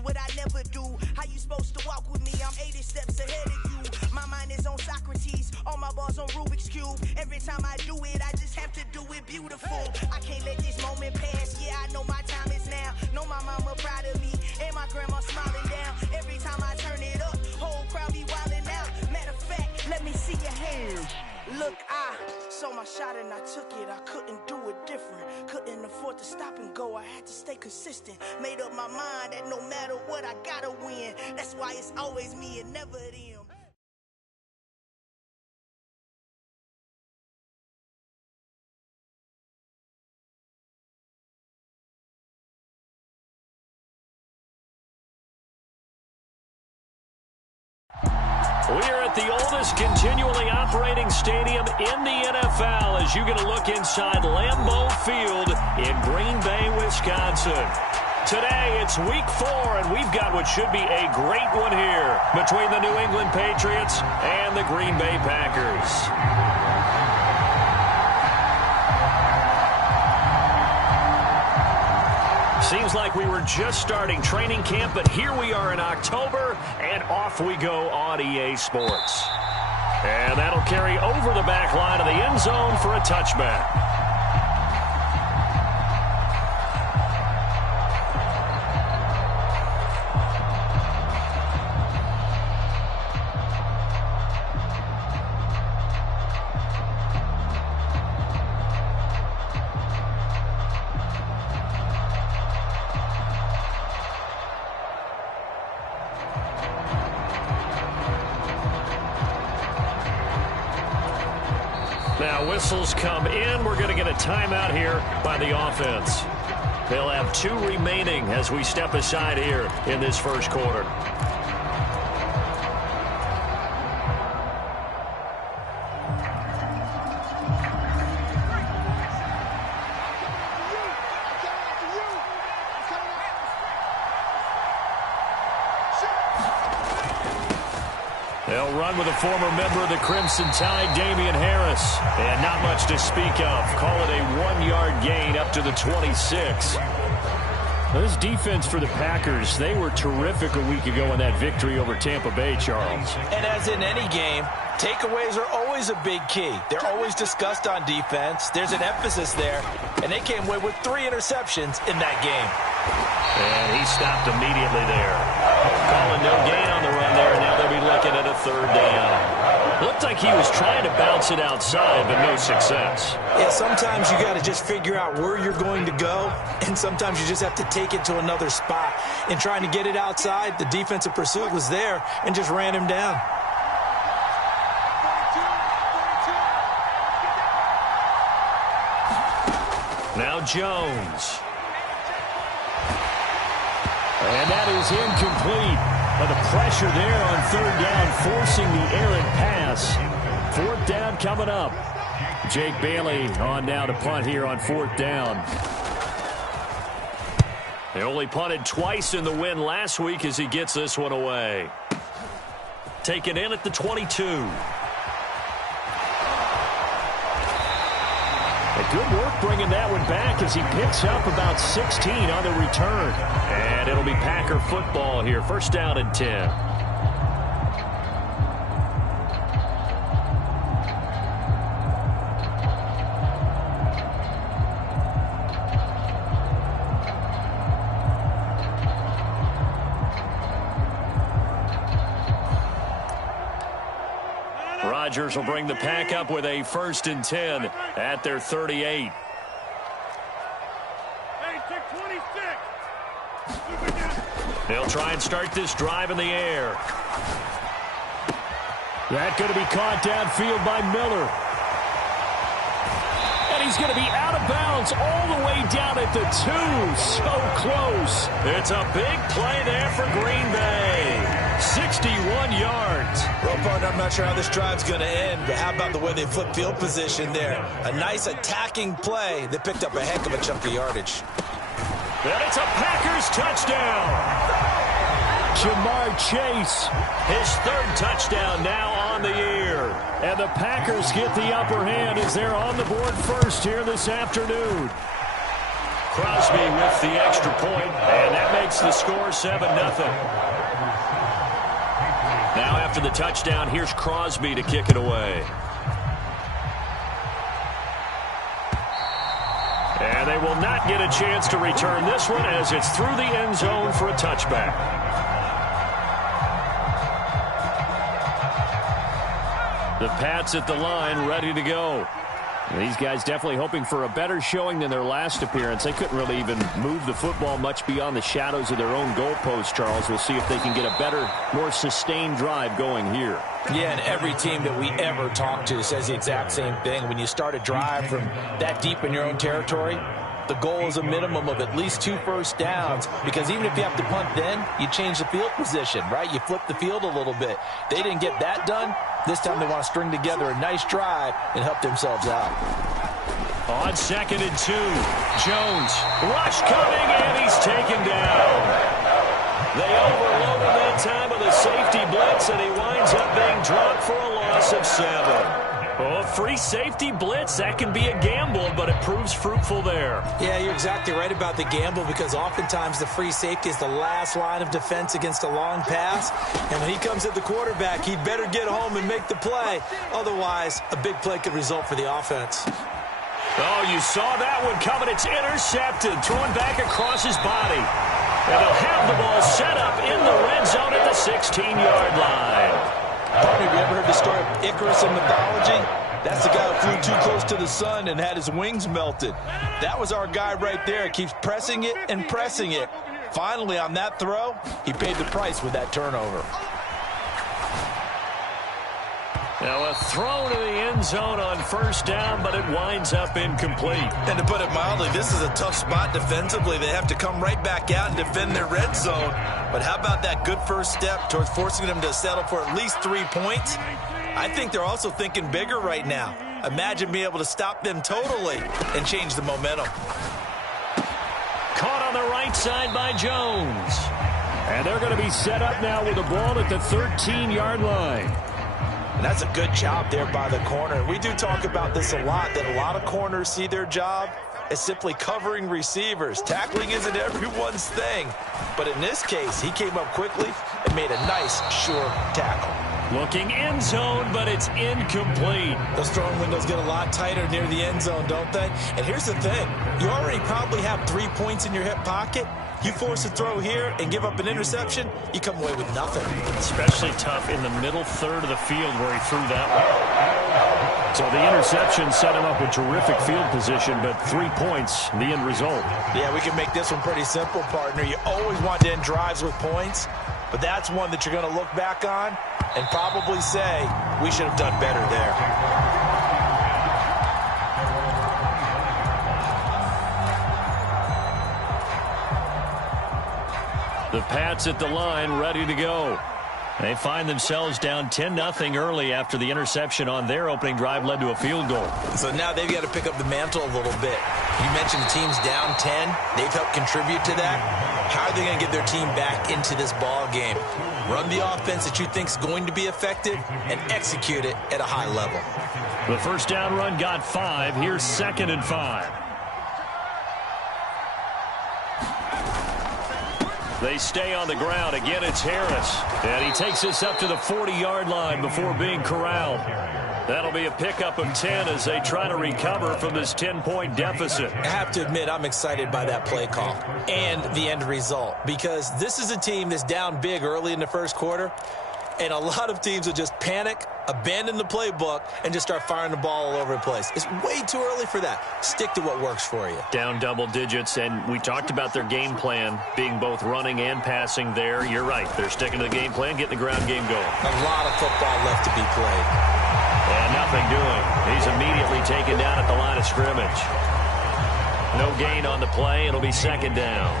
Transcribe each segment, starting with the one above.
that's what I never do. How you supposed to walk with me? I'm 80 steps ahead of you. My mind is on Socrates, all my bars on Rubik's Cube. Every time I do it, I just have to do it beautiful. I can't let this moment pass, yeah, I know my time is now. Know my mama proud of me, and my grandma smiling down. Every time I turn it up, whole crowd be wildin' out. Matter of fact, let me see your hands. Look, I saw my shot and I took it. I couldn't do it different. Couldn't afford to stop and go. I had to stay consistent. Made up my mind that no matter what, I gotta win. That's why it's always me and never them. We are at the oldest continually operating stadium in the NFL as you get a look inside Lambeau Field in Green Bay, Wisconsin. Today, it's week 4, and we've got what should be a great one here between the New England Patriots and the Green Bay Packers. Seems like we were just starting training camp, but here we are in October, and off we go on EA Sports. And that'll carry over the back line of the end zone for a touchback. Now whistles come in. We're going to get a timeout here by the offense. They'll have 2 remaining as we step aside here in this first quarter. They'll run with a former member of the Crimson Tide, Damian Harris. And not much to speak of. Call it a 1-yard gain up to the 26. This defense for the Packers, they were terrific a week ago in that victory over Tampa Bay, Charles. And as in any game, takeaways are always a big key. They're always discussed on defense. There's an emphasis there. And they came away with 3 interceptions in that game. And he stopped immediately there. Calling no gain on the run there, and now they'll be looking at a 3rd down. Looked like he was trying to bounce it outside, but no success. Yeah, sometimes you got to just figure out where you're going to go, and sometimes you just have to take it to another spot. In trying to get it outside, the defensive pursuit was there and just ran him down. Now Jones. And that is incomplete. But the pressure there on 3rd down, forcing the errant pass. 4th down coming up. Jake Bailey on now to punt here on 4th down. They only punted twice in the win last week as he gets this one away. Taken in at the 22. Good work bringing that one back as he picks up about 16 on the return. And it'll be Packer football here. 1st down and 10. Rodgers will bring the Pack up with a 1st and 10 at their 38. They'll try and start this drive in the air. That's going to be caught downfield by Miller. And he's going to be out of bounds all the way down at the 2. So close. It's a big play there for Green Bay. 61 yards. Well, partner, I'm not sure how this drive's going to end, but how about the way they flip field position there? A nice attacking play. They picked up a heck of a chunk of yardage. And it's a Packers touchdown. Jamar Chase, his 3rd touchdown now on the year. And the Packers get the upper hand as they're on the board first here this afternoon. Crosby with the extra point, and that makes the score 7-0. Now after the touchdown, here's Crosby to kick it away. And they will not get a chance to return this one as it's through the end zone for a touchback. The Pats at the line, ready to go. These guys definitely hoping for a better showing than their last appearance. They couldn't really even move the football much beyond the shadows of their own goalpost, Charles. We'll see if they can get a better, more sustained drive going here. Yeah, and every team that we ever talk to says the exact same thing. When you start a drive from that deep in your own territory, the goal is a minimum of at least 2 first downs, because even if you have to punt then, you change the field position, right? You flip the field a little bit. They didn't get that done. This time they want to string together a nice drive and help themselves out. On 2nd and 2, Jones. Rush coming, and he's taken down. They overloaded that time with a safety blitz, and he winds up being dropped for a loss of 7. Oh, free safety blitz, that can be a gamble, but it proves fruitful there. Yeah, you're exactly right about the gamble, because oftentimes the free safety is the last line of defense against a long pass. And when he comes at the quarterback, he'd better get home and make the play. Otherwise, a big play could result for the offense. Oh, you saw that one coming. It's intercepted, thrown back across his body. And they'll have the ball set up in the red zone at the 16-yard line. Partner, have you ever heard the story of Icarus in mythology? That's the guy who flew too close to the sun and had his wings melted. That was our guy right there. He keeps pressing it and pressing it. Finally, on that throw, he paid the price with that turnover. Now a throw to the end zone on 1st down, but it winds up incomplete. And to put it mildly, this is a tough spot defensively. They have to come right back out and defend their red zone. But how about that good first step towards forcing them to settle for at least 3 points? I think they're also thinking bigger right now. Imagine being able to stop them totally and change the momentum. Caught on the right side by Jones. And they're going to be set up now with the ball at the 13-yard line. And that's a good job there by the corner. We do talk about this a lot, that a lot of corners see their job as simply covering receivers. Tackling isn't everyone's thing. But in this case, he came up quickly and made a nice, sure tackle. Looking end zone, but it's incomplete. Those throwing windows get a lot tighter near the end zone, don't they? And here's the thing. You already probably have 3 points in your hip pocket. You force a throw here and give up an interception, you come away with nothing. Especially tough in the middle third of the field where he threw that one. So the interception set him up with terrific field position, but 3 points, the end result. Yeah, we can make this one pretty simple, partner. You always want to end drives with points, but that's one that you're going to look back on and probably say, we should have done better there. The Pats at the line, ready to go. They find themselves down 10-0 early after the interception on their opening drive led to a field goal. So now they've got to pick up the mantle a little bit. You mentioned the team's down 10. They've helped contribute to that. How are they going to get their team back into this ball game? Run the offense that you think is going to be effective and execute it at a high level. The first down run got 5. Here's 2nd and 5. They stay on the ground. Again, it's Harris. And he takes this up to the 40-yard line before being corralled. That'll be a pickup of 10 as they try to recover from this 10-point deficit. I have to admit, I'm excited by that play call and the end result, because this is a team that's down big early in the first quarter, and a lot of teams will just panic, abandon the playbook, and just start firing the ball all over the place. It's way too early for that. Stick to what works for you. Down double digits, and we talked about their game plan being both running and passing there. You're right. They're sticking to the game plan, getting the ground game going. A lot of football left to be played. And nothing doing. He's immediately taken down at the line of scrimmage. No gain on the play. It'll be 2nd down.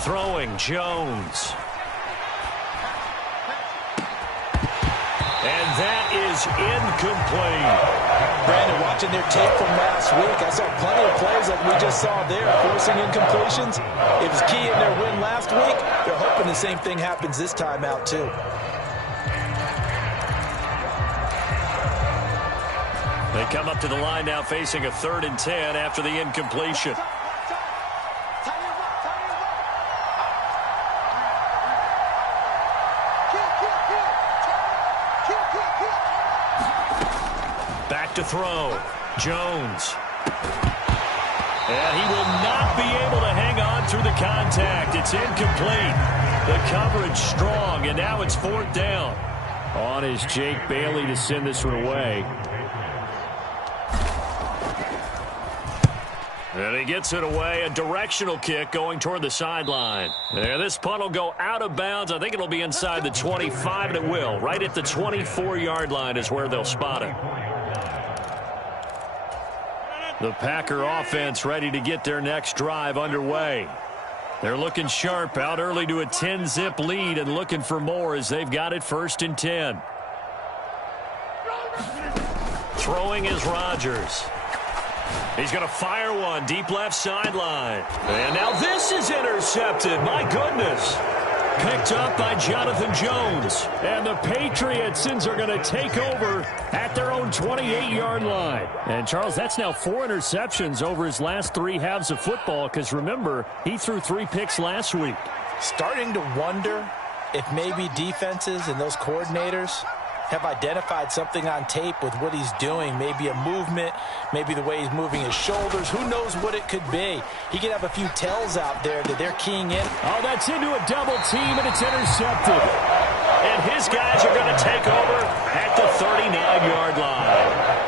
Throwing, Jones. And that is incomplete. Brandon, watching their tape from last week, I saw plenty of plays like we just saw there, forcing incompletions. It was key in their win last week. They're hoping the same thing happens this time out, too. They come up to the line now facing a 3rd and 10 after the incompletion. Back to throw. Jones. And he will not be able to hang on through the contact. It's incomplete. The coverage strong, and now it's 4th down. On is Jake Bailey to send this one away. And he gets it away. A directional kick going toward the sideline. And this punt will go out of bounds. I think it'll be inside the 25, and it will. Right at the 24-yard line is where they'll spot it. The Packer offense ready to get their next drive underway. They're looking sharp, out early to a 10-zip lead and looking for more as they've got it 1st and 10. Throwing is Rodgers. He's going to fire one deep left sideline. And now this is intercepted. My goodness. Picked up by Jonathan Jones. And the Patriotsons are going to take over at their own 28-yard line. And, Charles, that's now 4 interceptions over his last 3 halves of football because, remember, he threw 3 picks last week. Starting to wonder if maybe defenses and those coordinators have identified something on tape with what he's doing. Maybe a movement, maybe the way he's moving his shoulders. Who knows what it could be? He could have a few tells out there that they're keying in. Oh, that's into a double team, and it's intercepted. And his guys are going to take over at the 39-yard line.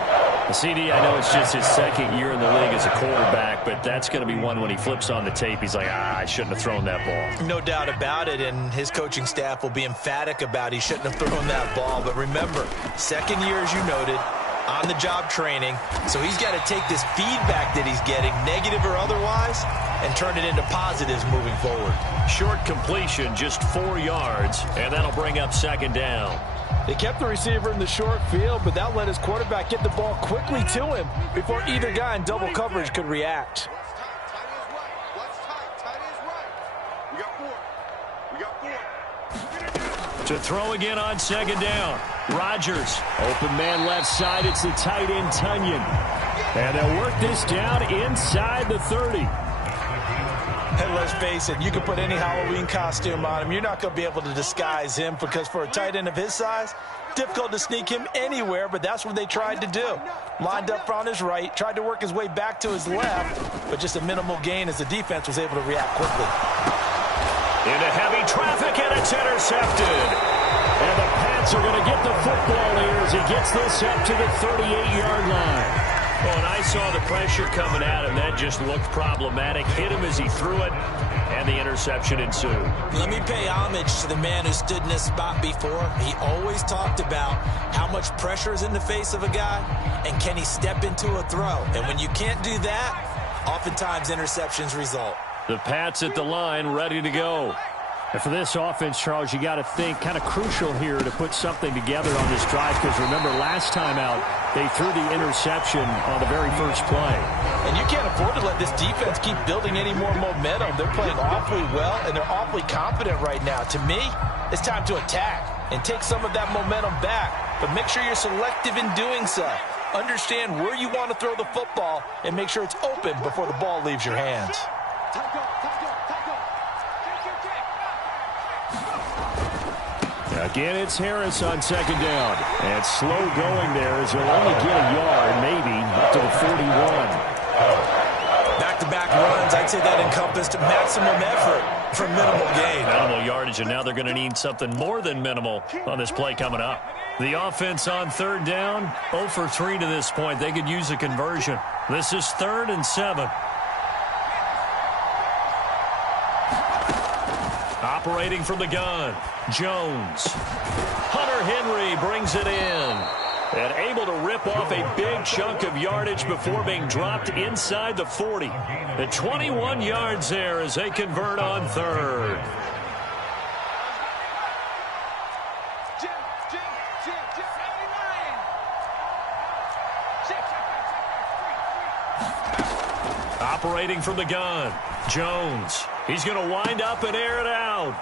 CD, I know it's just his 2nd year in the league as a quarterback, but that's going to be one when he flips on the tape. He's like, I shouldn't have thrown that ball. No doubt about it, and his coaching staff will be emphatic about he shouldn't have thrown that ball. But remember, 2nd year, as you noted, on-the-job training, so he's got to take this feedback that he's getting, negative or otherwise, and turn it into positives moving forward. Short completion, just 4 yards, and that'll bring up 2nd down. They kept the receiver in the short field, but that let his quarterback get the ball quickly to him before either guy in double coverage could react. To throw again on 2nd down. Rodgers, open man left side. It's the tight end, Tunyon. And they'll work this down inside the 30. And let's face it, you can put any Halloween costume on him. You're not going to be able to disguise him because for a tight end of his size, difficult to sneak him anywhere, but that's what they tried to do. Lined up on his right, tried to work his way back to his left, but just a minimal gain as the defense was able to react quickly. Into heavy traffic, and it's intercepted. And the Pats are going to get the football here as he gets this up to the 38-yard line. Well, and I saw the pressure coming at him. That just looked problematic. Hit him as he threw it, and the interception ensued. Let me pay homage to the man who stood in this spot before. He always talked about how much pressure is in the face of a guy, and can he step into a throw. And when you can't do that, oftentimes interceptions result. The Pats at the line, ready to go. And for this offense, Charles, you got to think kind of crucial here to put something together on this drive because remember last time out they threw the interception on the very first play. And you can't afford to let this defense keep building any more momentum. They're playing awfully well and they're awfully confident right now. To me, it's time to attack and take some of that momentum back. But make sure you're selective in doing so. Understand where you want to throw the football and make sure it's open before the ball leaves your hands. Again, it's Harris on 2nd down. And slow going there as he'll only get a yard, maybe, up to the 41. Back-to-back runs, I'd say that encompassed maximum effort for minimal gain. Minimal yardage, and now they're going to need something more than minimal on this play coming up. The offense on 3rd down, 0 for 3 to this point. They could use a conversion. This is 3rd and 7. Operating from the gun, Jones. Hunter Henry brings it in. And able to rip off a big chunk of yardage before being dropped inside the 40. The 21 yards there as they convert on 3rd. Operating from the gun, Jones. He's going to wind up and air it out.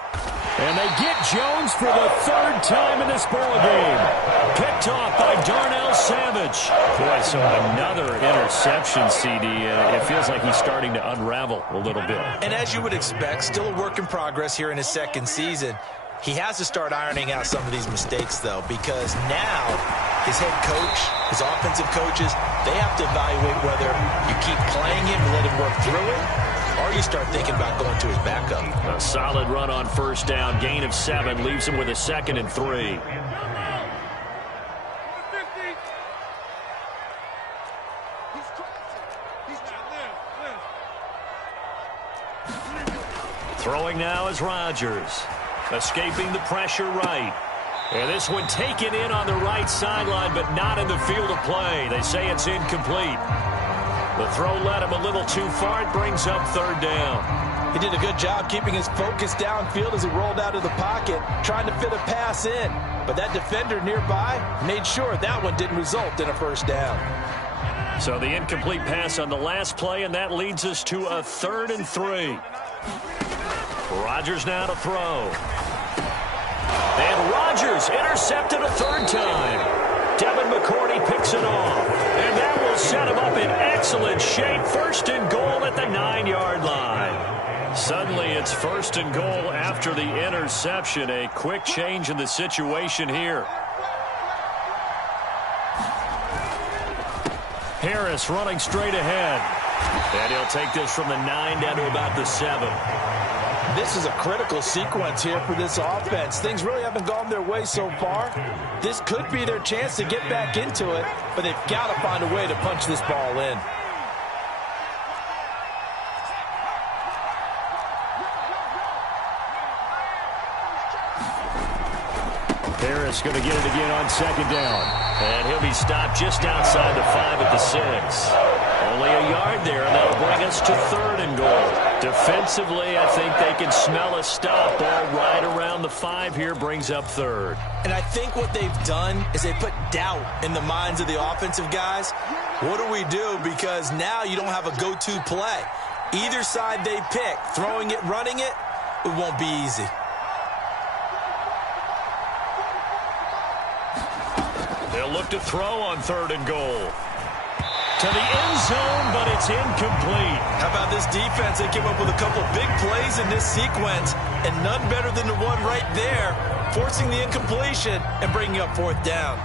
And they get Jones for the third time in this ballgame. Picked off by Darnell Savage. Boy, so another interception, CD. It feels like he's starting to unravel a little bit. And as you would expect, still a work in progress here in his second season. He has to start ironing out some of these mistakes, though, because now his head coach, his offensive coaches, they have to evaluate whether you keep playing him and let him work through it, or you start thinking about going to his backup. A solid run on first down. Gain of 7 leaves him with a 2nd and 3. Throwing now is Rodgers. Escaping the pressure right. And this one taken in on the right sideline, but not in the field of play. They say it's incomplete. The throw led him a little too far. It brings up 3rd down. He did a good job keeping his focus downfield as he rolled out of the pocket, trying to fit a pass in. But that defender nearby made sure that one didn't result in a first down. So the incomplete pass on the last play, and that leads us to a 3rd and 3. Rodgers now to throw. And Rodgers intercepted a 3rd time. Devin McCourty picks it off. And that will set him up in excellent shape. 1st and goal at the 9-yard line. Suddenly it's 1st and goal after the interception. A quick change in the situation here. Harris running straight ahead. And he'll take this from the 9 down to about the 7. This is a critical sequence here for this offense. Things really haven't gone their way so far. This could be their chance to get back into it, but they've got to find a way to punch this ball in. Harris going to get it again on 2nd down. And he'll be stopped just outside the 5 at the 6. Only a yard there, and that'll bring us to 3rd and goal. Defensively, I think they can smell a stop. Ball right around the 5 here brings up 3rd. And I think what they've done is they put doubt in the minds of the offensive guys. What do we do? Because now you don't have a go-to play. Either side they pick, throwing it, running it, it won't be easy. They'll look to throw on 3rd and goal. To the end zone, but it's incomplete. How about this defense? They came up with a couple big plays in this sequence, and none better than the one right there, forcing the incompletion and bringing up 4th down.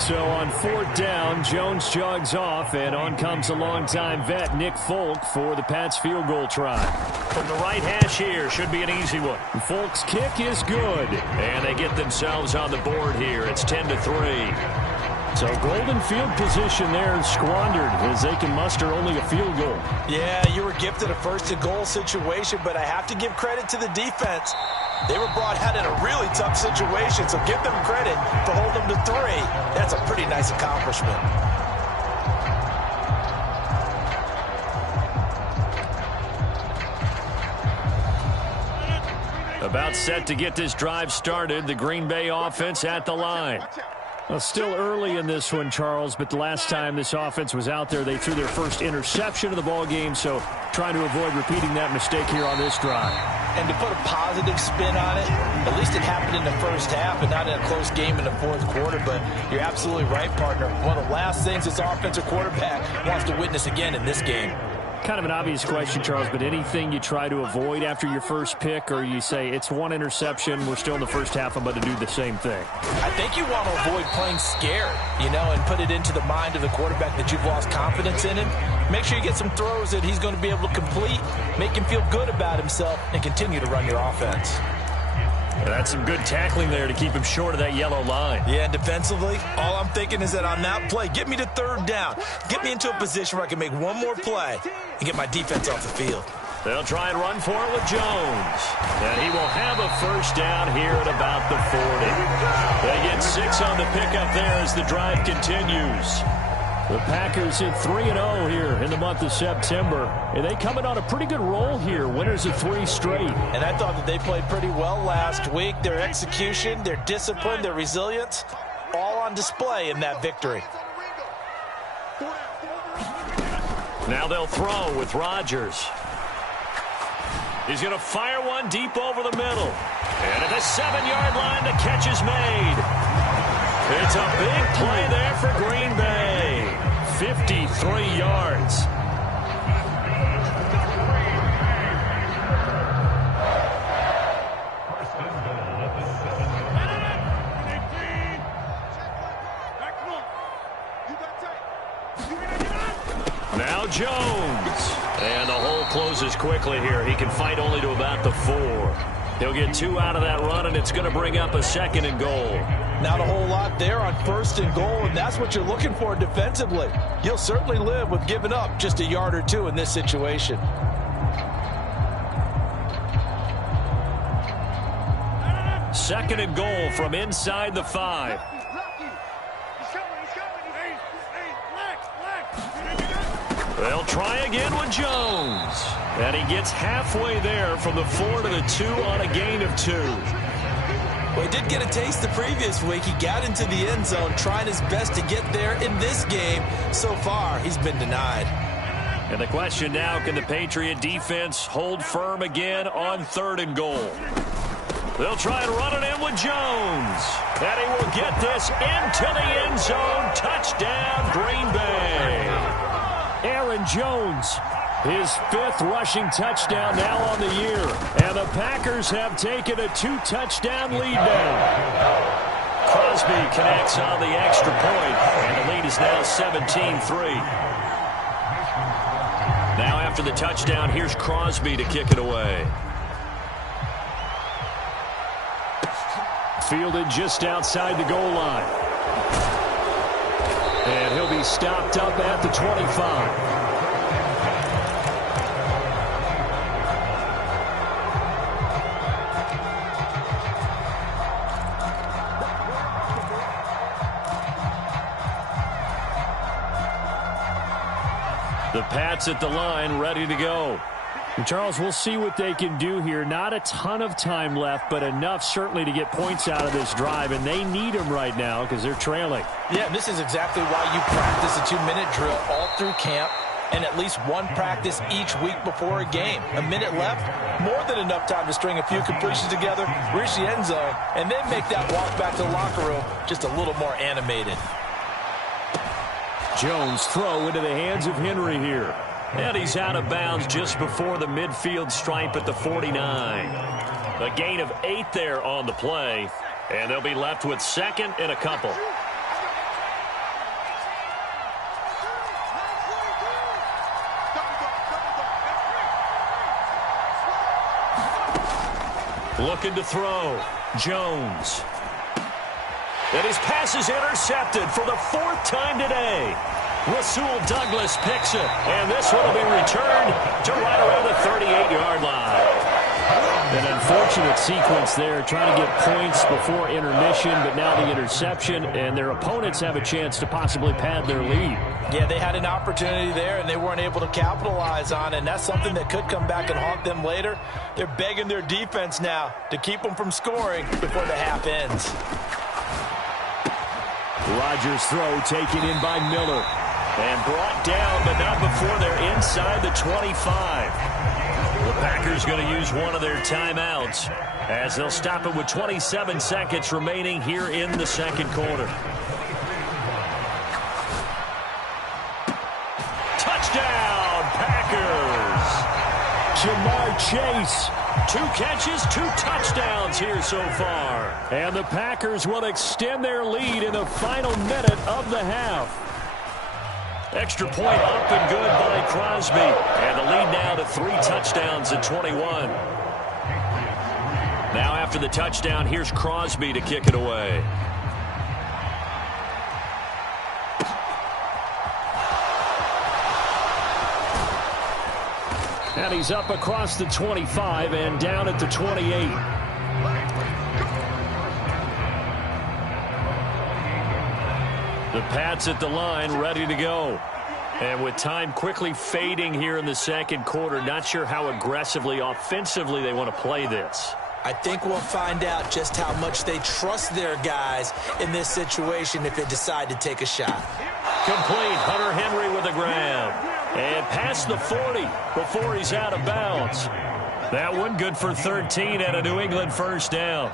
So on 4th down, Jones jogs off, and on comes a longtime vet, Nick Folk, for the Pats field goal try. From the right hash here, should be an easy one. Folk's kick is good, and they get themselves on the board here. It's 10-3. So golden field position there squandered as they can muster only a field goal. Yeah, you were gifted a 1st and goal situation, but I have to give credit to the defense. They were brought out in a really tough situation, so give them credit for holding them to 3. That's a pretty nice accomplishment. About set to get this drive started, the Green Bay offense at the line. Well, still early in this one, Charles, but the last time this offense was out there, they threw their first interception of the ball game, so trying to avoid repeating that mistake here on this drive. And to put a positive spin on it, at least it happened in the first half and not in a close game in the 4th quarter, but you're absolutely right, partner. One of the last things this offensive quarterback wants to witness again in this game. Kind of an obvious question, Charles, but anything you try to avoid after your first pick, or you say it's one interception, we're still in the first half, I'm going to do the same thing? I think you want to avoid playing scared, and put it into the mind of the quarterback that you've lost confidence in him. Make sure you get some throws that he's going to be able to complete, make him feel good about himself, and continue to run your offense. That's some good tackling there to keep him short of that yellow line. Yeah, and defensively, all I'm thinking is that on that play, get me to 3rd down. Get me into a position where I can make one more play and get my defense off the field. They'll try and run for it with Jones. And he will have a first down here at about the 40. They get 6 on the pickup there as the drive continues. The Packers hit 3-0 here in the month of September. And they coming on a pretty good roll here. Winners of 3 straight. And I thought that they played pretty well last week. Their execution, their discipline, their resilience, all on display in that victory. Now they'll throw with Rodgers. He's going to fire one deep over the middle. And at the 7-yard line, the catch is made. It's a big play there for Green Bay. 53 yards. Now Jones. And the hole closes quickly here. He can fight only to about the 4. He'll get 2 out of that run, and it's going to bring up a 2nd and goal. Not a whole lot there on 1st and goal, and that's what you're looking for defensively. You'll certainly live with giving up just a yard or 2 in this situation. Second and goal from inside the 5. They'll try again with Jones. And he gets halfway there from the 4 to the 2 on a gain of 2. Well, he did get a taste the previous week. He got into the end zone trying his best to get there in this game. So far, he's been denied. And the question now, can the Patriot defense hold firm again on 3rd and goal? They'll try and run it in with Jones. And he will get this into the end zone. Touchdown, Green Bay. Aaron Jones, his 5th rushing touchdown now on the year. And the Packers have taken a 2-touchdown lead now. Crosby connects on the extra point, and the lead is now 17-3. Now after the touchdown, here's Crosby to kick it away. Fielded just outside the goal line. And he'll be stopped up at the 25. The Pats at the line, ready to go. And Charles, we'll see what they can do here. Not a ton of time left, but enough certainly to get points out of this drive, and they need them right now because they're trailing. Yeah, this is exactly why you practice a 2-minute drill all through camp and at least one practice each week before a game. A minute left, more than enough time to string a few completions together, reach the end zone, and then make that walk back to the locker room just a little more animated. Jones throw into the hands of Henry here. And he's out of bounds just before the midfield stripe at the 49. A gain of 8 there on the play. And they'll be left with 2nd and a couple. Looking to throw. Jones. And his pass is intercepted for the 4th time today. Rasul Douglas picks it, and this one will be returned to right around the 38-yard line. An unfortunate sequence there, trying to get points before intermission, but now the interception, and their opponents have a chance to possibly pad their lead. Yeah, they had an opportunity there, and they weren't able to capitalize on it, and that's something that could come back and haunt them later. They're begging their defense now to keep them from scoring before the half ends. Rodgers' throw taken in by Miller. And brought down, but not before they're inside the 25. The Packers going to use one of their timeouts as they'll stop it with 27 seconds remaining here in the 2nd quarter. Touchdown, Packers! Jamar Chase. 2 catches, 2 touchdowns here so far. And the Packers will extend their lead in the final minute of the half. Extra point up and good by Crosby. And the lead now to 3 touchdowns at 21. Now after the touchdown, here's Crosby to kick it away. And he's up across the 25 and down at the 28. The Pats at the line, ready to go. And with time quickly fading here in the 2nd quarter, not sure how aggressively, offensively they want to play this. I think we'll find out just how much they trust their guys in this situation if they decide to take a shot. Complete. Hunter Henry with a grab. And past the 40 before he's out of bounds. That one good for 13 and a New England first down.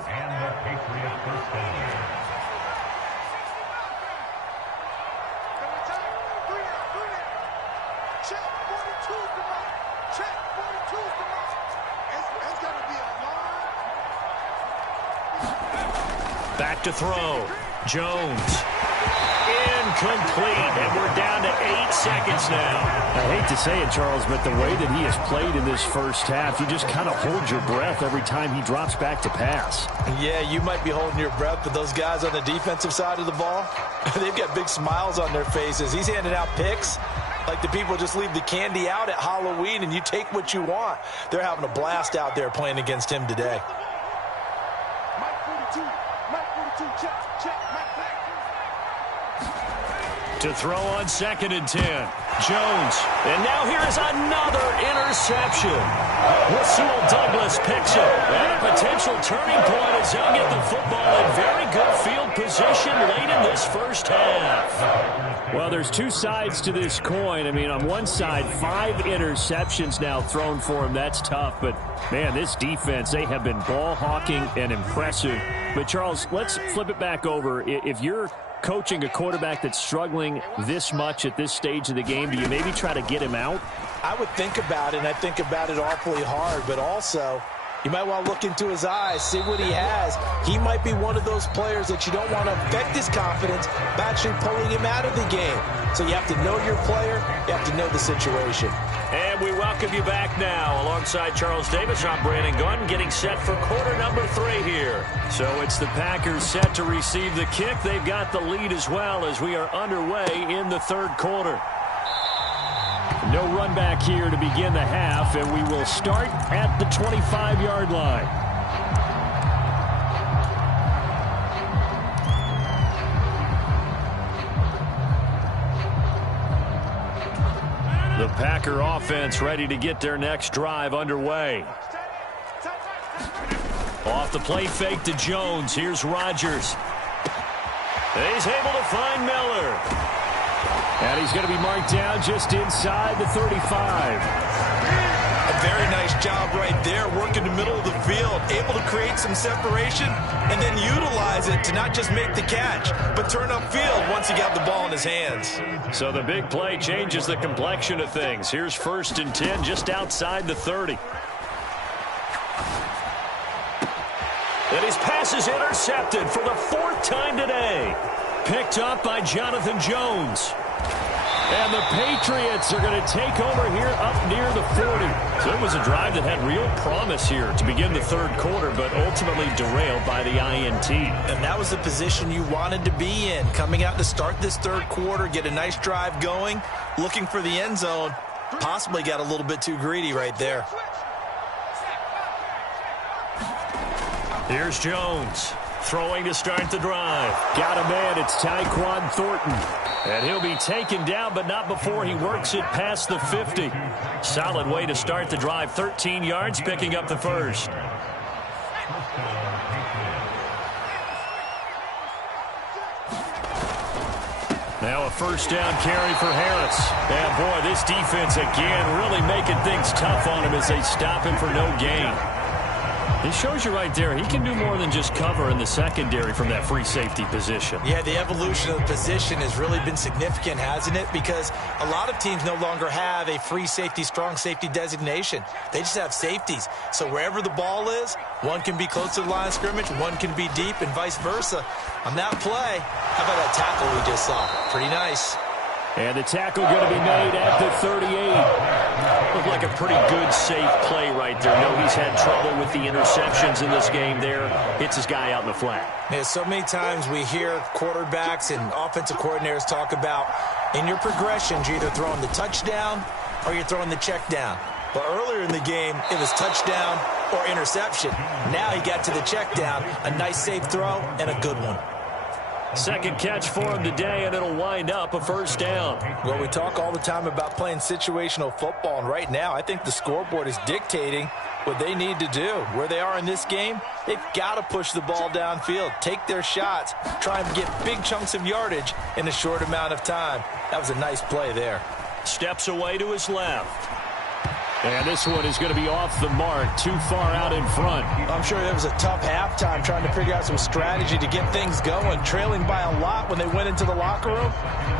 Back to throw. Jones. Incomplete, and we're down to 8 seconds now. I hate to say it, Charles, but the way that he has played in this first half, you just kind of hold your breath every time he drops back to pass. Yeah, you might be holding your breath, but those guys on the defensive side of the ball, they've got big smiles on their faces. He's handing out picks like the people just leave the candy out at Halloween, and you take what you want. They're having a blast out there playing against him today. To throw on 2nd and 10. Jones. And now here is another interception. Rasul Douglas picks it. And a potential turning point as he'll get the football in very good field position late in this first half. Well, there's two sides to this coin. I mean, on one side, 5 interceptions now thrown for him. That's tough. But, man, this defense, they have been ball hawking and impressive. But, Charles, let's flip it back over. If you're coaching a quarterback that's struggling this much at this stage of the game, do you maybe try to get him out? I would think about it, and I think about it awfully hard, but also you might want to look into his eyes, see what he has. He might be one of those players that you don't want to affect his confidence by actually pulling him out of the game. So you have to know your player, you have to know the situation. And we welcome you back now. Alongside Charles Davis, I'm Brandon Gunn, getting set for quarter number 3 here. So it's the Packers set to receive the kick. They've got the lead as well as we are underway in the 3rd quarter. No run back here to begin the half, and we will start at the 25-yard line. The Packer offense ready to get their next drive underway. Off the play fake to Jones. Here's Rodgers. He's able to find Miller. And he's going to be marked down just inside the 35. A very nice job right there, working the middle of the field, able to create some separation and then utilize it to not just make the catch, but turn upfield once he got the ball in his hands. So the big play changes the complexion of things. Here's 1st and 10 just outside the 30. And his pass is intercepted for the 4th time today. Picked up by Jonathan Jones. And the Patriots are going to take over here up near the 40. So it was a drive that had real promise here to begin the 3rd quarter, but ultimately derailed by the INT. And that was the position you wanted to be in. Coming out to start this 3rd quarter, get a nice drive going, looking for the end zone. Possibly got a little bit too greedy right there. Here's Jones. Throwing to start the drive. Got a man. It's Tyquan Thornton. And he'll be taken down, but not before he works it past the 50. Solid way to start the drive. 13 yards, picking up the first. Now a first down carry for Harris. And, boy, this defense again really making things tough on him as they stop him for no gain. It shows you right there, he can do more than just cover in the secondary from that free safety position. Yeah, the evolution of the position has really been significant, hasn't it? Because a lot of teams no longer have a free safety, strong safety designation. They just have safeties. So wherever the ball is, one can be close to the line of scrimmage, one can be deep, and vice versa. On that play, how about that tackle we just saw? Pretty nice. And the tackle going to be made at the 38. Looked like a pretty good, safe play right there. No, he's had trouble with the interceptions in this game there. Hits his guy out in the flat. Yeah, so many times we hear quarterbacks and offensive coordinators talk about in your progressions, you're either throwing the touchdown or you're throwing the check down. But earlier in the game, it was touchdown or interception. Now he got to the check down, a nice safe throw, and a good one. Second catch for him today, and it'll wind up a first down. Well, we talk all the time about playing situational football, and right now I think the scoreboard is dictating what they need to do. Where they are in this game, they've got to push the ball downfield, take their shots, try and get big chunks of yardage in a short amount of time. That was a nice play there. Steps away to his left. And this one is going to be off the mark, too far out in front. I'm sure it was a tough halftime trying to figure out some strategy to get things going, trailing by a lot when they went into the locker room.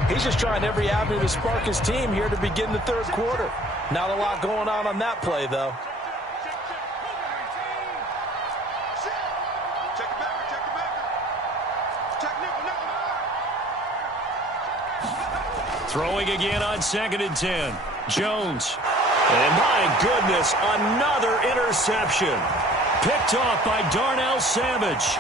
He's just trying every avenue to spark his team here to begin the third quarter. Not a lot going on that play, though. Throwing again on 2nd and 10. Jones. And my goodness, another interception. Picked off by Darnell Savage.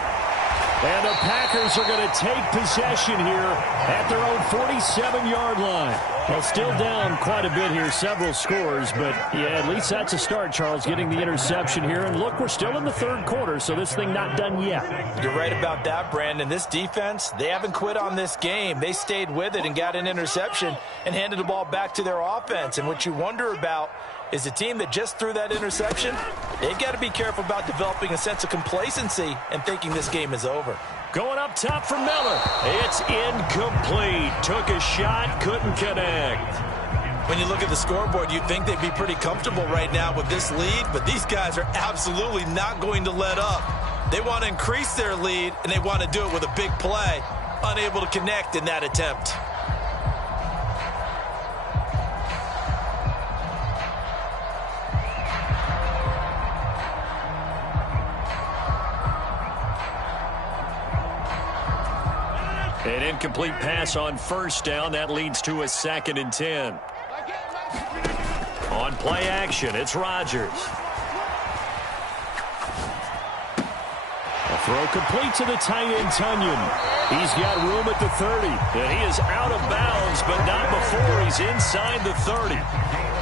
And the Packers are going to take possession here at their own 47-yard line. Well, still down quite a bit here, several scores, but yeah, at least that's a start, Charles, getting the interception here. And look, we're still in the third quarter, so this thing not done yet. You're right about that, Brandon. This defense, they haven't quit on this game. They stayed with it and got an interception and handed the ball back to their offense. And what you wonder about is the team that just threw that interception, they've got to be careful about developing a sense of complacency and thinking this game is over. Going up top for Miller. It's incomplete. Took a shot, couldn't connect. When you look at the scoreboard, you'd think they'd be pretty comfortable right now with this lead, but these guys are absolutely not going to let up. They want to increase their lead, and they want to do it with a big play. Unable to connect in that attempt. An incomplete pass on first down. That leads to a 2nd and 10. On play action, it's Rodgers. A throw complete to the tight end, Tunyon. He's got room at the 30. And he is out of bounds, but not before he's inside the 30.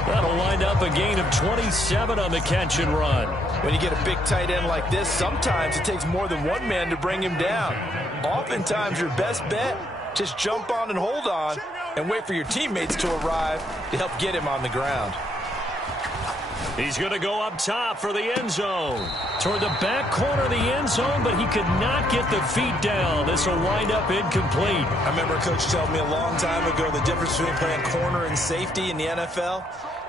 That'll wind up a gain of 27 on the catch and run. When you get a big tight end like this, sometimes it takes more than one man to bring him down. Oftentimes, your best bet, just jump on and hold on and wait for your teammates to arrive to help get him on the ground. He's going to go up top for the end zone. Toward the back corner of the end zone, but he could not get the feet down. This will wind up incomplete. I remember a coach telling me a long time ago the difference between playing corner and safety in the NFL.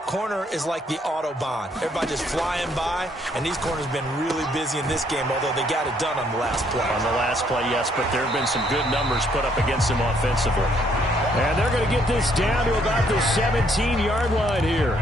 Corner is like the Autobahn. Everybody just flying by, and these corners have been really busy in this game, although they got it done on the last play. On the last play, yes, but there have been some good numbers put up against them offensively. And they're going to get this down to about the 17-yard line here.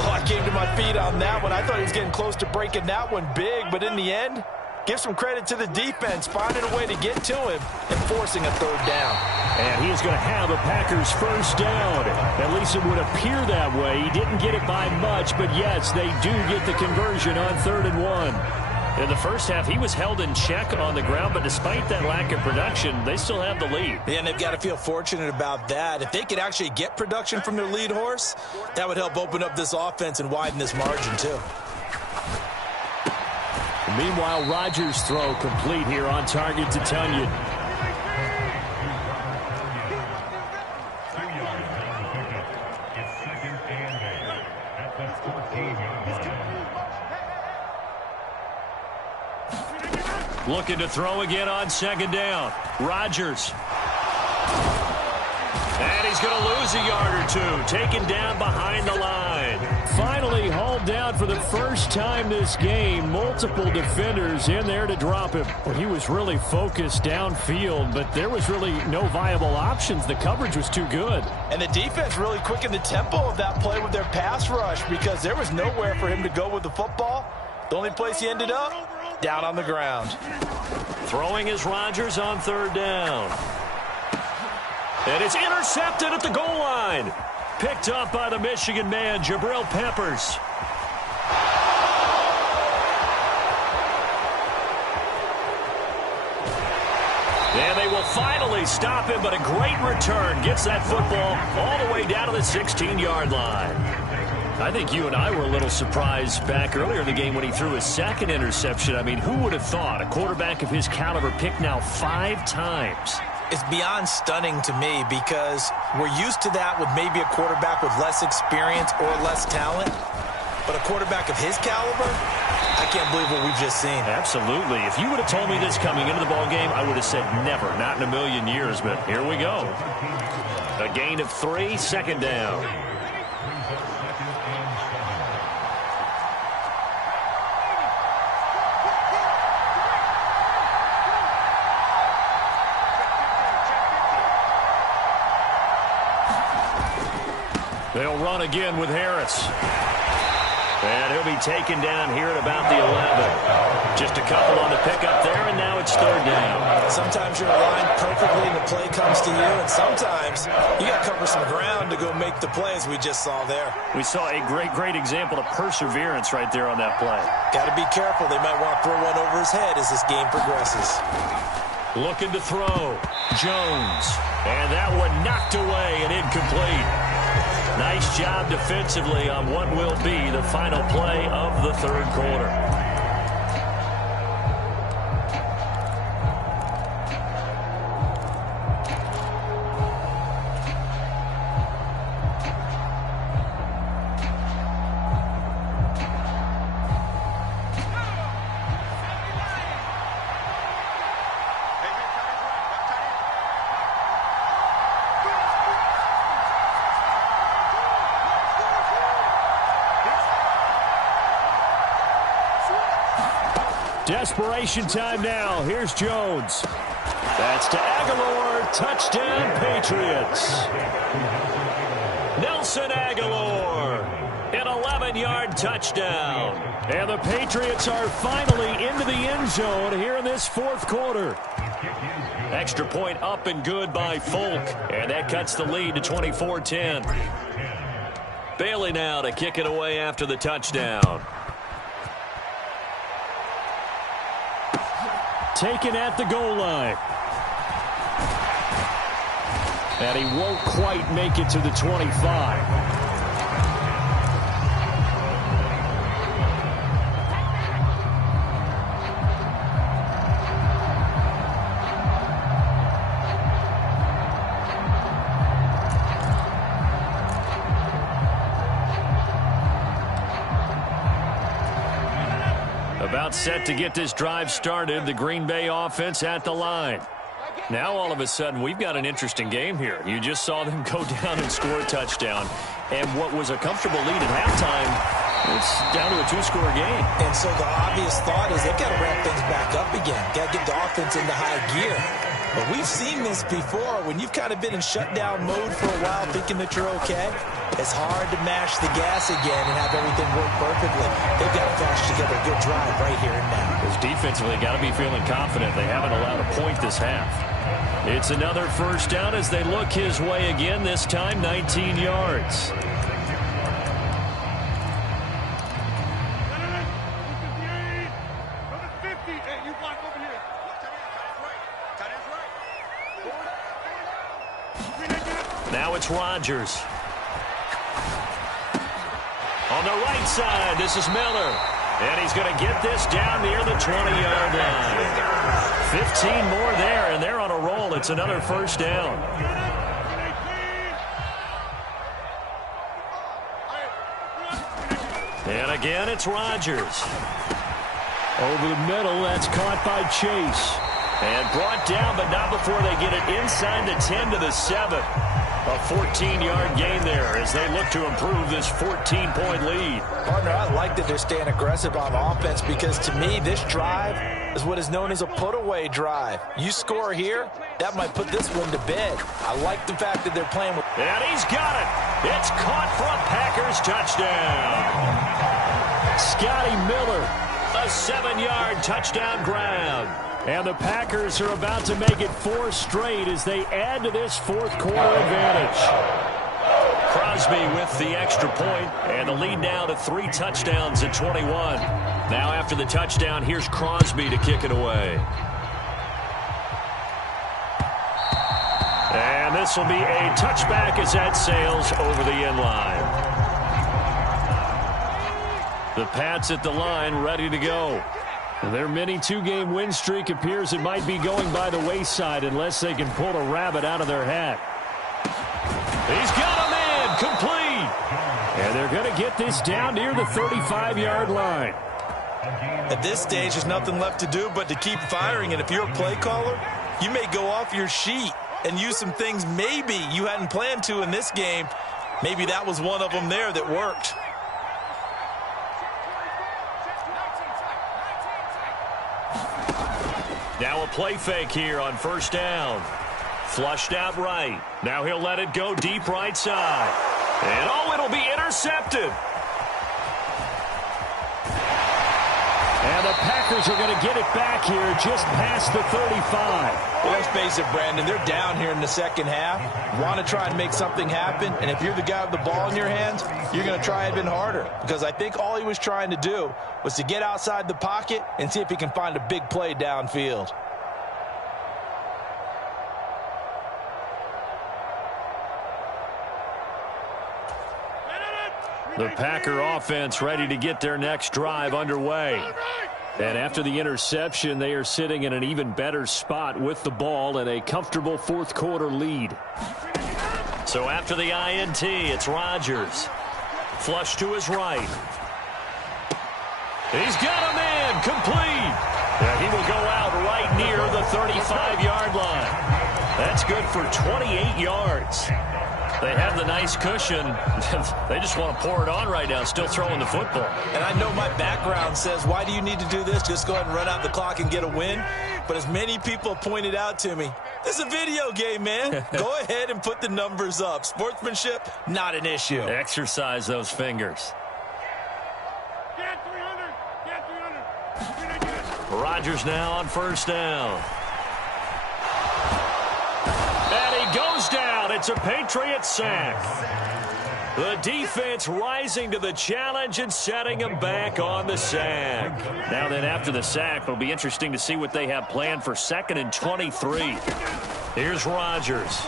Oh, I came to my feet on that one. I thought he was getting close to breaking that one big, but in the end, give some credit to the defense, finding a way to get to him and forcing a third down. And he is going to have a Packers first down. At least it would appear that way. He didn't get it by much, but yes, they do get the conversion on 3rd and 1. In the first half, he was held in check on the ground, but despite that lack of production, they still have the lead. Yeah, and they've got to feel fortunate about that. If they could actually get production from their lead horse, that would help open up this offense and widen this margin, too. Meanwhile, Rodgers' throw complete here on target to Tunyon. Looking to throw again on 2nd down. Rodgers. And he's going to lose a yard or two. Taken down behind the line. Finally hauled down for the first time this game. Multiple defenders in there to drop him. Well, he was really focused downfield, but there was really no viable options. The coverage was too good. And the defense really quickened the tempo of that play with their pass rush because there was nowhere for him to go with the football. The only place he ended up, down on the ground. Throwing is Rodgers on 3rd down. And it's intercepted at the goal line. Picked up by the Michigan man, Jabril Peppers. And they will finally stop him, but a great return. Gets that football all the way down to the 16-yard line. I think you and I were a little surprised back earlier in the game when he threw his 2nd interception. I mean, who would have thought a quarterback of his caliber picked now 5 times? It's beyond stunning to me because we're used to that with maybe a quarterback with less experience or less talent. But a quarterback of his caliber, I can't believe what we've just seen. Absolutely. If you would have told me this coming into the ballgame, I would have said never, not in a million years. But here we go. A gain of 3, 2nd down. They'll run again with Harris. And he'll be taken down here at about the 11. Just a couple on the pickup there, and now it's third down. Sometimes you're aligned perfectly and the play comes to you, and sometimes you got to cover some ground to go make the play, as we just saw there. We saw a great example of perseverance right there on that play. Got to be careful. They might want to throw one over his head as this game progresses. Looking to throw. Jones. And that one knocked away and incomplete. Nice job defensively on what will be the final play of the third quarter. Desperation time now. Here's Jones. That's to Aguilar. Touchdown, Patriots. Nelson Aguilar. An 11-yard touchdown. And the Patriots are finally into the end zone here in this fourth quarter. Extra point up and good by Folk. And that cuts the lead to 24-10. Bailey now to kick it away after the touchdown. Taken at the goal line. And he won't quite make it to the 25. About set to get this drive started. The Green Bay offense at the line. Now all of a sudden we've got an interesting game here. You just saw them go down and score a touchdown. And what was a comfortable lead at halftime, it's down to a two-score game. And so the obvious thought is they've got to ramp things back up again. Got to get the offense into high gear. But we've seen this before. When you've kind of been in shutdown mode for a while thinking that you're okay, it's hard to mash the gas again and have everything work perfectly. They've got to flash together a good drive right here and now. Because defensively, got to be feeling confident. They haven't allowed a point this half. It's another first down as they look his way again, this time 19 yards. Now it's Rodgers. On the right side, this is Miller. And he's going to get this down near the 20-yard line. 15 more there, and they're on a roll. It's another first down. And again, it's Rodgers. Over the middle, that's caught by Chase. And brought down, but not before they get it inside the 10 to the 7. A 14-yard gain there as they look to improve this 14-point lead. Partner, I like that they're staying aggressive on offense because to me, this drive is what is known as a put-away drive. You score here, that might put this one to bed. I like the fact that they're playing with... And he's got it. It's caught for a Packers touchdown. Scotty Miller, a 7-yard touchdown grab. And the Packers are about to make it 4 straight as they add to this fourth quarter advantage. Crosby with the extra point, and the lead now to 3 touchdowns at 21. Now after the touchdown, here's Crosby to kick it away. And this will be a touchback as that sails over the end line. The Pats at the line ready to go. Their mini 2-game win streak appears it might be going by the wayside unless they can pull a rabbit out of their hat. He's got him in, complete. And they're going to get this down near the 35-yard line. At this stage, there's nothing left to do but to keep firing. And if you're a play caller, you may go off your sheet and use some things maybe you hadn't planned to in this game. Maybe that was one of them there that worked. Now a play fake here on first down. Flushed out right. Now he'll let it go deep right side. And it'll be intercepted. And the Packers are going to get it back here just past the 35. Well, let's face it, Brandon, they're down here in the second half. Want to try and make something happen, and if you're the guy with the ball in your hands, you're going to try even harder. Because I think all he was trying to do was to get outside the pocket and see if he can find a big play downfield. The Packer offense ready to get their next drive underway. And after the interception, they are sitting in an even better spot with the ball and a comfortable fourth quarter lead. So after the INT, it's Rodgers. Flush to his right. He's got a man complete. And he will go out right near the 35-yard line. That's good for 28 yards. They have the nice cushion. They just want to pour it on right now, still throwing the football. And I know my background says, why do you need to do this? Just go ahead and run out the clock and get a win. But as many people pointed out to me, this is a video game, man. Go ahead and put the numbers up. Sportsmanship, not an issue. Exercise those fingers. Rodgers now on first down. And he goes down. It's a Patriot sack. The defense rising to the challenge and setting him back on the sack. Now then, after the sack, it'll be interesting to see what they have planned for 2nd and 23. Here's Rodgers.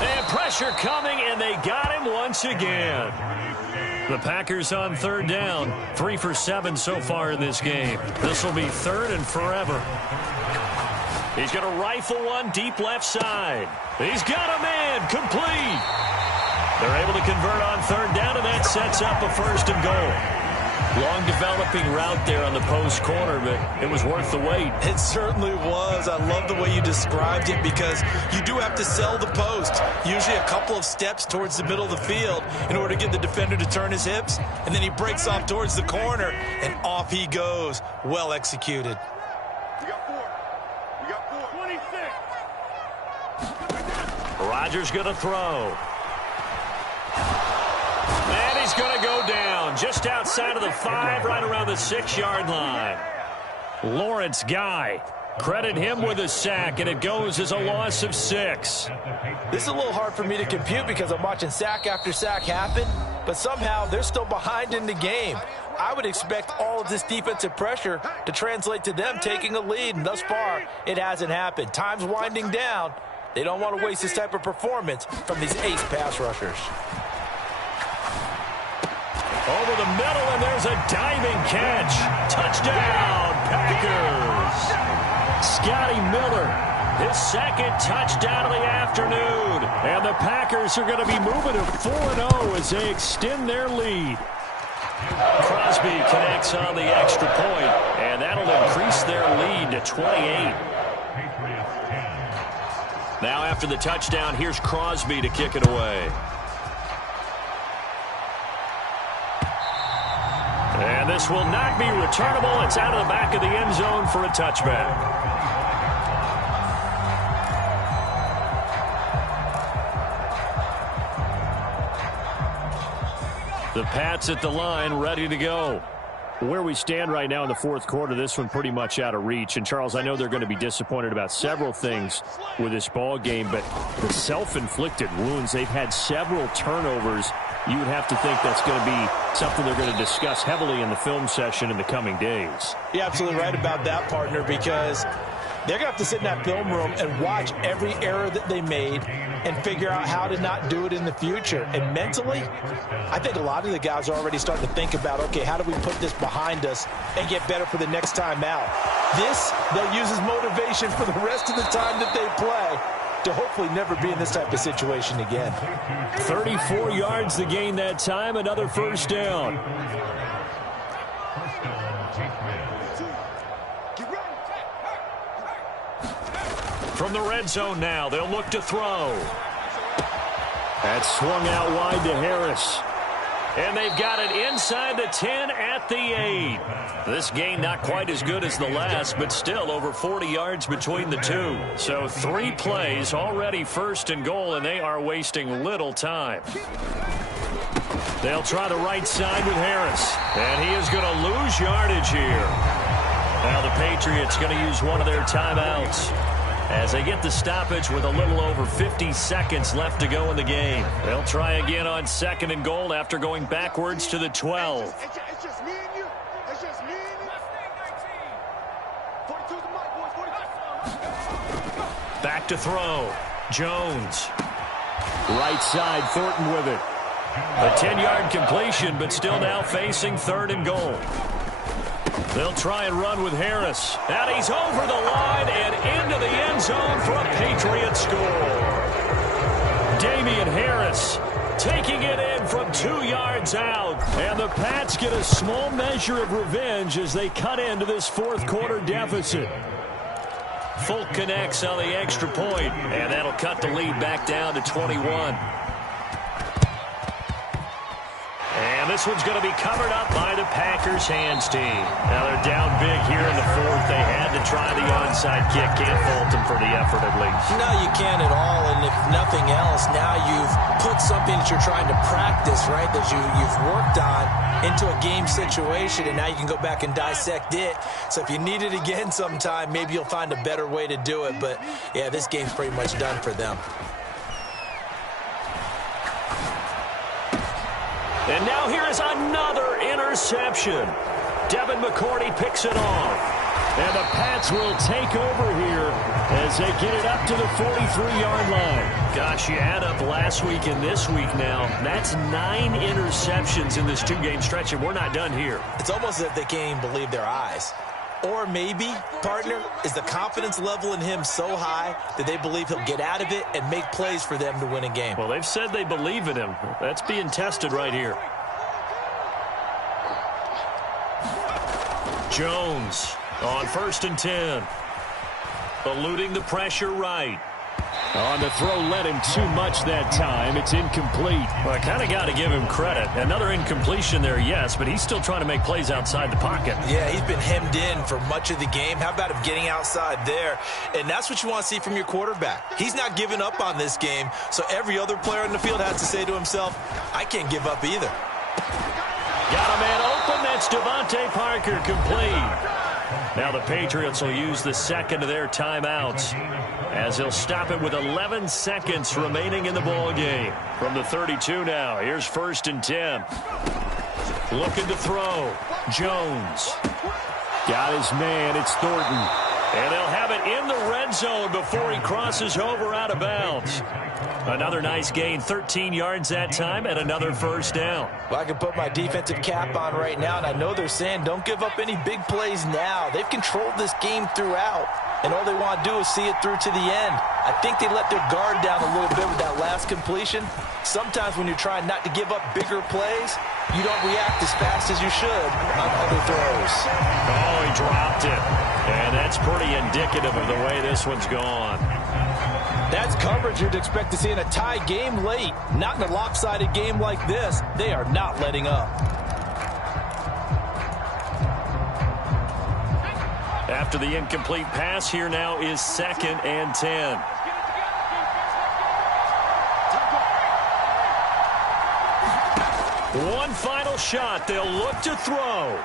And pressure coming, and they got him once again. The Packers on third down. 3 for 7 so far in this game. This will be 3rd and forever. He's going to rifle one deep left side. He's got a man complete. They're able to convert on third down, and that sets up a 1st and goal. Long developing route there on the post corner, but it was worth the wait. It certainly was. I love the way you described it because you do have to sell the post. Usually a couple of steps towards the middle of the field in order to get the defender to turn his hips, and then he breaks off towards the corner, and off he goes. Well executed. Rodgers going to throw. And he's going to go down just outside of the 5, right around the 6-yard line. Lawrence Guy, credit him with a sack, and it goes as a loss of 6. This is a little hard for me to compute because I'm watching sack after sack happen, but somehow they're still behind in the game. I would expect all of this defensive pressure to translate to them taking a lead, and thus far, it hasn't happened. Time's winding down. They don't want to waste this type of performance from these ace pass rushers. Over the middle, and there's a diving catch. Touchdown, Packers. Scotty Miller, his 2nd touchdown of the afternoon. And the Packers are going to be moving to 4-0 as they extend their lead. Crosby connects on the extra point, and that'll increase their lead to 28. Now after the touchdown, here's Crosby to kick it away. And this will not be returnable. It's out of the back of the end zone for a touchback. The Pats at the line, ready to go. Where we stand right now in the fourth quarter, this one pretty much out of reach. And, Charles, I know they're going to be disappointed about several things with this ball game, but the self-inflicted wounds, they've had several turnovers. You would have to think that's going to be something they're going to discuss heavily in the film session in the coming days. You're absolutely right about that, partner, because they're going to have to sit in that film room and watch every error that they made and figure out how to not do it in the future. And mentally, I think a lot of the guys are already starting to think about, okay, how do we put this behind us and get better for the next time out? This, they'll use as motivation for the rest of the time that they play to hopefully never be in this type of situation again. 34 yards to gain that time, another 1st down. From the red zone now, they'll look to throw. That's swung out wide to Harris. And they've got it inside the 10 at the 8. This game not quite as good as the last, but still over 40 yards between the two. So 3 plays, already 1st and goal, and they are wasting little time. They'll try the right side with Harris. And he is going to lose yardage here. Now the Patriots going to use one of their timeouts as they get the stoppage with a little over 50 seconds left to go in the game. They'll try again on 2nd and goal after going backwards to the 12. It's just me and you. It's just me and you. 42 the mic, boys. 42. Back to throw. Jones. Right side, Thornton with it. A 10-yard completion, but still now facing 3rd and goal. They'll try and run with Harris. And he's over the line and into the end zone for a Patriot score. Damian Harris taking it in from 2 yards out. And the Pats get a small measure of revenge as they cut into this 4th quarter deficit. Folk connects on the extra point, and that'll cut the lead back down to 21. And this one's going to be covered up by the Packers hands team. Now they're down big here in the 4th. They had to try the onside kick. Can't fault them for the effort at least. No, you can't at all. And if nothing else, now you've put something that you're trying to practice, right, that you've worked on into a game situation, and now you can go back and dissect it. So if you need it again sometime, maybe you'll find a better way to do it. But, yeah, this game's pretty much done for them. And now here is another interception. Devin McCourty picks it off. And the Pats will take over here as they get it up to the 43-yard line. Gosh, you add up last week and this week now. That's 9 interceptions in this 2-game stretch, and we're not done here. It's almost as if they can't even believe their eyes. Or maybe, partner, is the confidence level in him so high that they believe he'll get out of it and make plays for them to win a game. Well, they've said they believe in him. That's being tested right here. Jones on 1st and 10. Eluding the pressure right. On the throw, led him too much that time. It's incomplete. Well, I kind of got to give him credit. Another incompletion there, yes, but he's still trying to make plays outside the pocket. Yeah, he's been hemmed in for much of the game. How about him getting outside there? And that's what you want to see from your quarterback. He's not giving up on this game, so every other player in the field has to say to himself, I can't give up either. Got a man open. That's Devontae Parker, complete. Now the Patriots will use the 2nd of their timeouts as they'll stop it with 11 seconds remaining in the ball game. From the 32 now, here's 1st and 10. Looking to throw. Jones. Got his man. It's Thornton. And they'll have it in the red zone before he crosses over out of bounds. Another nice gain, 13 yards that time, and another 1st down. Well, I can put my defensive cap on right now, and I know they're saying don't give up any big plays now. They've controlled this game throughout, and all they want to do is see it through to the end. I think they let their guard down a little bit with that last completion. Sometimes when you're trying not to give up bigger plays, you don't react as fast as you should on other throws. Oh, he dropped it. And that's pretty indicative of the way this one's gone. That's coverage you'd expect to see in a tie game late. Not in a lopsided game like this. They are not letting up. After the incomplete pass, here now is 2nd and 10. One final shot. They'll look to throw.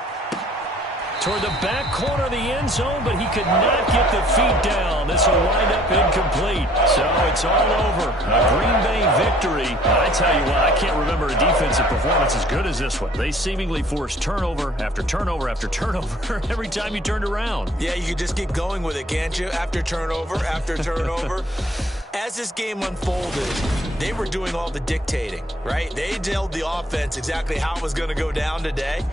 Toward the back corner of the end zone, but he could not get the feet down. This will wind up incomplete. So it's all over. A Green Bay victory. I tell you what, I can't remember a defensive performance as good as this one. They seemingly forced turnover after turnover after turnover every time you turned around. Yeah, you can just keep going with it, can't you? After turnover, after turnover. As this game unfolded, they were doing all the dictating, right? They told the offense exactly how it was going to go down today.